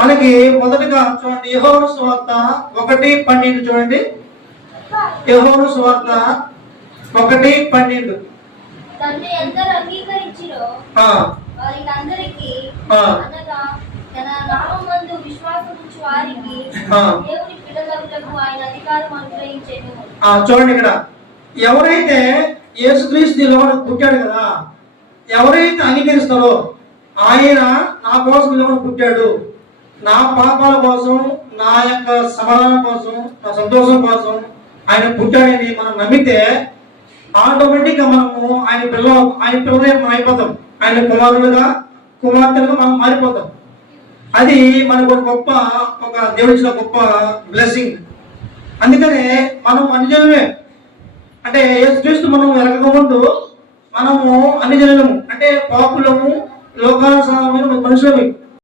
మనకి మొదటగా చూడండి యోహాను సువార్త 1:12 చూడండి. యోహాను సువార్త 1:12. తండ్రి ఎందరు అంగీకరించిరో వారికి అందరికి అనగా తన నామమందు విశ్వాసముంచు వారికి దేవుని పిల్లలకు ఆయన అధికారం అనుగ్రహించెను. చూడండి ఇక్కడ ఎవరైతే యేసుక్రీస్తు లోపల పుట్టాడు కదా, ఎవరైతే అంగీకరిస్తారో ఆయన నా కోసం లోపల పుట్టాడు, నా పాపాల కోసం, నా యొక్క సమాధానం కోసం, నా సంతోషం కోసం ఆయన పుట్టాడని మనం నమ్మితే ఆటోమేటిక్ గా మనము ఆయన పిల్లలు మనం అయిపోతాం. ఆయన కుమార్తెలుగా మనం మారిపోతాం. అది మనకు ఒక దేవుడిచ్చిన గొప్ప బ్లెస్సింగ్. అందుకనే మనం అన్యజనులమే, అంటే యేసుక్రీస్తు మనం ఎరగక ముందు మనము అన్యజనులము, అంటే పాపులము, లోకానుసారమైన మనుషులము.